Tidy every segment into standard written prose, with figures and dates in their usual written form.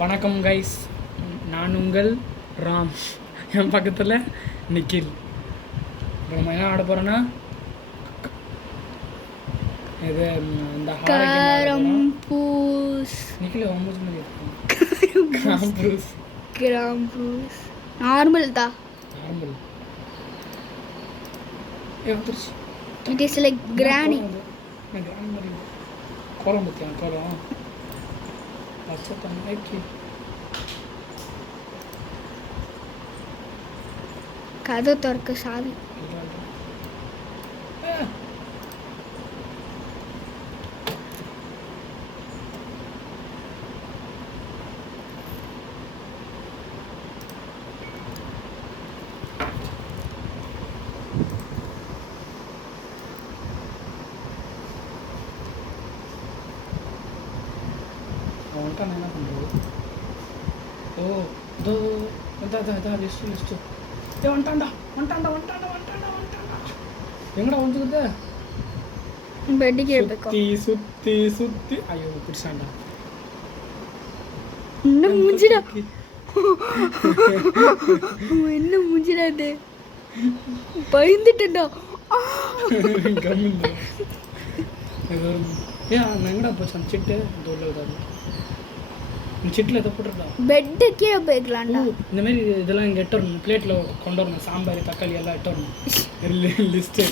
வணக்கம் கைஸ், நான் உங்கள் ராம். என் பக்கத்தில் நிக்கில். நம்ம என்ன ஆட போகிறோன்னா, இது இந்த நிக்கில் கிராம்பூஸ் நார்மல் தான். நார்மல் வந்துருச்சு. It is like granny. கோலம் பற்றியா? கோலம் பச்சை தண்ணிக்கு கதை திறக்க சாவி. வந்துட்டான். என்ன பண்ணுறது? ஓ இதோ லிஸ்ட்டு வந்துட்டான்டா. எங்கடா வந்துக்குது? பெட்டுக்கு சுற்றி சுற்றி ஐயோ பிடிச்சாண்டா. என்ன மூஞ்சிடா, என்ன மூஞ்சிடா இது? பயந்துட்டேன்டா. ஏன் எங்கடா போச்சு அந்த சிட்டு? இந்த சிட்டில் எதை போட்டுருக்கா? பெட்டுக்கே போய்க்கலாம்டா. இந்த மாதிரி இதெல்லாம் இங்கே எட்டு வரணும். பிளேட்டில் கொண்டு வரணும். சாம்பார் தக்காளி எல்லாம் எட்டு வரணும். லிஸ்ட்டு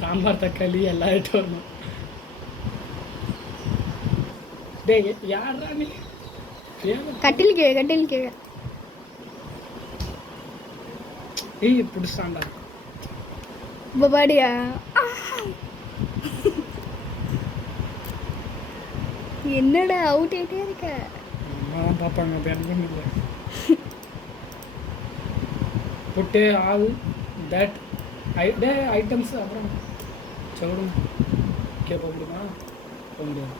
சாம்பார் தக்காளி எல்லாம் எட்டு வரணும். டே யாரா நீ? கட்டில் கீழே ஏய் பிடிச்சாண்டா. பாடியா என்னடா அவுட் ஆகிட்டே இருக்க? பார்ப்பாங்க. அது எனக்கு இல்லை. புட்டு ஆல் தட் ஐட்டம்ஸ் அப்புறம் சொல்லுங்க. கேட்க முடியுமா? போக முடியாது.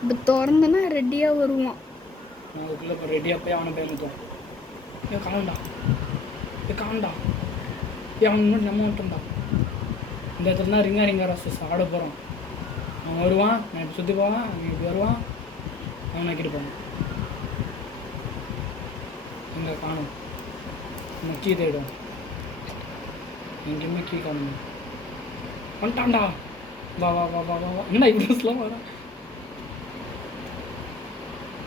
இப்போ திறந்தனா ரெடியாக வருவான். நான் அதுக்குள்ளே இப்போ ரெடியாக போய் அவனை பயமுத்துவான். ஏன் காணண்டா, அவன் முன்னாடி நம்ம மட்டும்தான். இந்த இடத்துல தான் ரிங்கா ரசஸ் ஆட போகிறோம். அவன் வருவான், நான் இப்படி சுற்றி போவான், அவன் இப்படி வருவான், அவன் நக்கிட்டு போவான். இங்கே காணும். நம்ம கீ தேடும். எங்கேயுமே கீ காணும். வந்துட்டான்டா. வா என்ன இவ்வளோ ஸ்லோ வரா?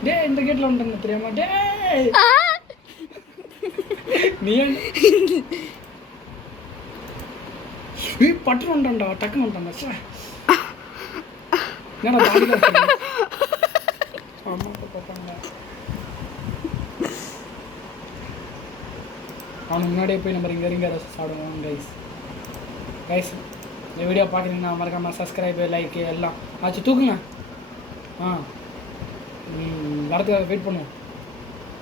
டே இந்த கேட்டில் வந்துட்டேன் தெரியாமா? டே நீ பட்டு வந்துட்டான்டா. டக்குன்னு வந்துட்டான்டா. சார் என்னடா பாடியில் அம்மா பார்ப்பாங்க. அவனுக்கு முன்னாடியே போய் நம்ம ரிங்க ரசம் சாப்பிடுவோம். கைஸ் இந்த வீடியோ பார்க்குறீங்கன்னா மறக்காமல் சப்ஸ்கிரைபு லைக்கு எல்லாம் ஆச்சு தூக்குங்க. வரதுக்காக வெயிட் பண்ணுவோம்.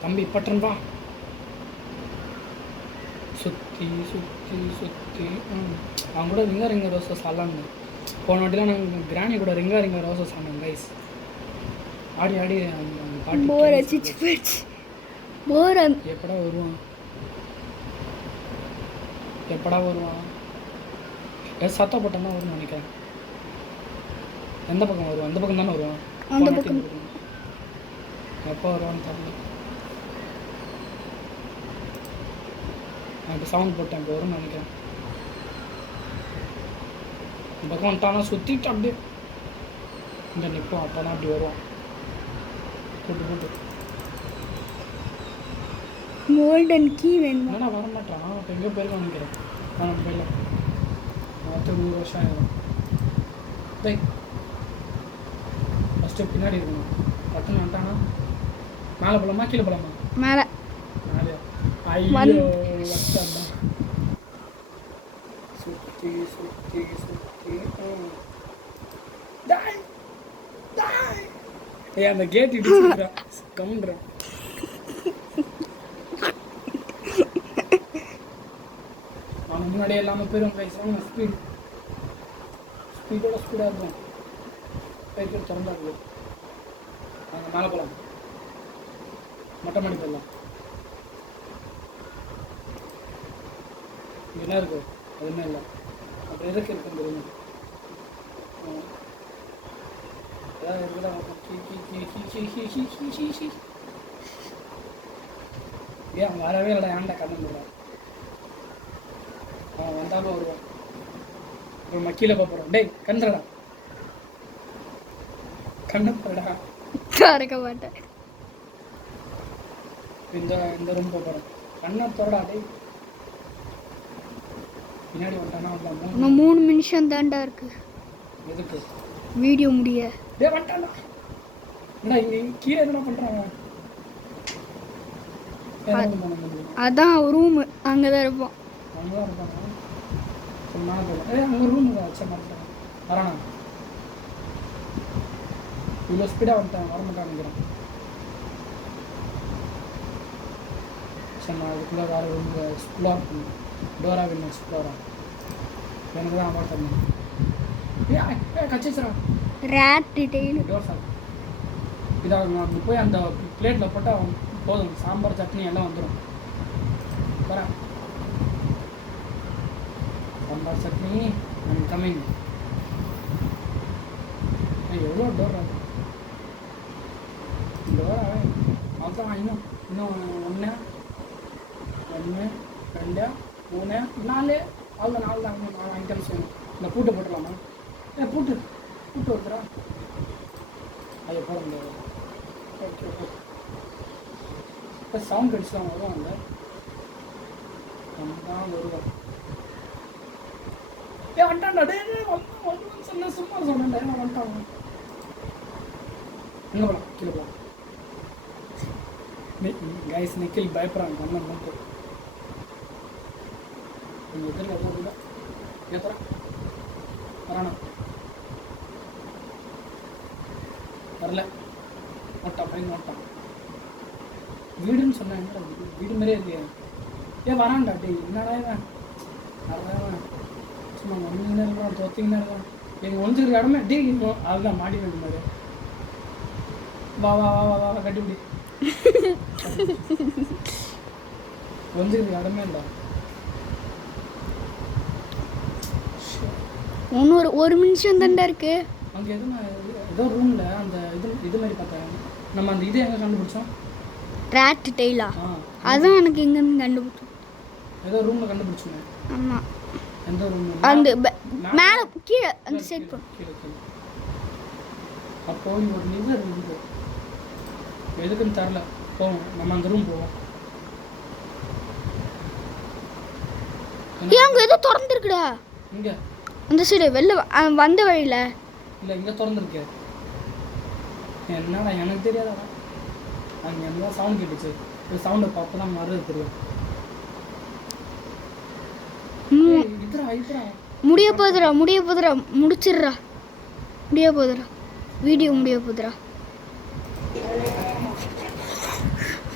தம்பி பட்டுறன் வா. சுற்றி அவங்க கூட ரிங்க ரோசஸ் ஆடலான்னு. போன வாட்டிலாம் நாங்கள் கிராணி கூட ரிங்க ரோசஸ் ஆனோம் கைஸ். ஆடி பாட்டு போர் அடிச்சு போயிடுச்சு. எப்படா வருவான்? சத்தம் போட்டான் தான் வரும்னு நினைக்கிறேன். எந்த பக்கம் வருவான்? அந்த பக்கம் தானே வருவான். அந்த பக்கம் எப்போ வருவான்னு தெரியல. நான் இப்போ சவுண்ட் போட்டேன். இப்போ வரும்னு நினைக்கிறேன். இந்த பக்கம் வந்துட்டானா சுற்றிட்டு அப்படியே இந்த நிற்போம். அப்போ தான் அப்படி வருவான். போட்டு கோல்டன் கீ வேணும். ஆனால் வர மாட்டான். இப்போ எங்கே போயிருக்கான்னு நினைக்கிறேன். நான் போயிடலாம். 100 வருஷம் ஆகிடும். ஃபஸ்ட்டு பின்னாடி இருக்கணும். பட்டுன்னு வந்துட்டானா மேலே போகலாமா கீழே போகலாமா? மேலே. ஐயோ வச்சாண்டா. சுற்றி அந்த கேட் இடிச்சுக்கிறான். கவுண்டுறான். அவன் முன்னாடியே இல்லாமல் போயிடும். பேசுகிறான். ஸ்பீடாக இருக்கும். பைக்கு திறந்தா இருக்கும். நாங்கள் மேலே போகலாம். மொட்டை மாடி போடலாம். இங்கே என்ன இருக்குது? எதுவுமே இல்லை. அப்புறம் எதுக்கு இருக்குன்னு தெரியும். ஏதாவது இருக்குதா ஏன் வரவே இல்லைடா ஏன்டா கண்ணு போடுறான் அவன் வந்தாலும் வருவான் அப்புறம் கீழே போகிறோம் டேய் கண்ணுடா கண்ணு போடா திறக்க மாட்டேன். இந்த ரூம் போகிறோம் கண்ணை திறடா டேய் பின்னாடி வந்துட்டானா வந்தான் இன்னும் 3 நிமிஷம் தாண்டா இருக்கு எதுக்கு வீடியோ முடிய. டேய் வந்துட்டானா என்னடா இங்கே கீழே என்ன பண்ணுறாங்க அதான் ரூமு அங்கே தான் இருப்போம். அங்கே தான் இருப்பாங்க சொன்னாலும் போகலாம் அங்கே ரூம் வச்ச மாட்டேன் வரானா இவ்வளோ ஸ்பீடாக வந்துட்டான் வர மாட்டான்னு நினைக்கிறேன். சரி நான் அதுக்குள்ளே வேறு ரூம் எக்ஸ்ப்ளோர் பண்ணேன் டோரா வேணும் எக்ஸ்ப்ளோரா எனக்கு தான் அவார்ட் தரணும் கச்சிச்சுரா ரேட் டெய்லி டோர் சார் இதாக நான் போய் அந்த பிளேட்டில் போட்டால் போதும் சாம்பார் சட்னி எல்லாம் வந்துடும் வரேன் சாம்பார் சட்னி ஐம் கம்மிங் எவ்வளோ டோரா டோரா அதான் இன்னும் ஒன்று 2 3 4 அவ்வளோ 4 தான் 4 ஐட்டம்ஸ் வேணும். இந்த பூட்டை போட்டுடலாமா பூட்டு வைக்கிறா ஐயோ போட முடியாது. ஓகே ஓகே இப்போ சவுண்ட் அடிச்சுலாம் வருவாங்க நம்ம தான் வருவோம். வந்துட்டான்டா டே சொன்ன சும்மா சொன்னேன்டா நான் வந்துட்டாங்க எங்கே போகலாம் கீழே போகலாம் கைஸ் நிக்கில் பயப்படுறாங்க அண்ணன் மட்டும் கொஞ்சம் எதிர்க்க ஏத்துறா வரானா வரல நோட்டான் பையன் நோட்டான் வீடுன்னு சொன்னேன் வீடு மாதிரியே இருக்கு ஏன் வரான்டா டே என்னடா இவன் அதான் சும்மா மண்ணிங்கன்னா இருக்கான் தோத்திங்கன்னா இருக்கான் எங்கள் ஒன்றுக்கு இடமே டே அதுதான் மாடி வேண்டிய மாதிரி வா வா வா வா வா கட்டிப்பிடி ஒன்றுக்கு இடமே இல்லை இன்னொரு 1 நிமிஷம் தாண்டா இருக்கு. அங்கே ஏதோ ரூமில் அந்த இது மாதிரி பார்த்தேன் நம்ம அந்த இது எங்கே கண்டுபிடிச்சோம் ரேட் டெய்லா அதான் எனக்கு எங்கேருந்து கண்டுபிடிச்சோம் ஏதோ ரூமில் கண்டுபிடிச்சோங்க. ஆமாம் எந்த ரூம் அந்த மேலே கீழே அந்த சைட் போ கீழே அப்போ ஒரு லிவர் இருக்கு எதுக்குன்னு தரல போவோம் நம்ம அந்த ரூம் போவோம். அங்கே ஏதோ திறந்துருக்குடா இங்கே அந்த சைடு வெளில வந்த வழியில் இல்லை இங்கே திறந்துருக்கு என்னடா எனக்கு தெரியாதா அங்கே என்ன சவுண்ட் கேட்டுச்சு இந்த சவுண்டை பார்ப்போ தான் மறு தெரியும். முடிய போதுடா முடிச்சிடுறா முடிய போதுடா வீடியோ முடிய போதுடா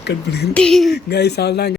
கட் பண்ணி கைஸ் அவ்வளோதான்.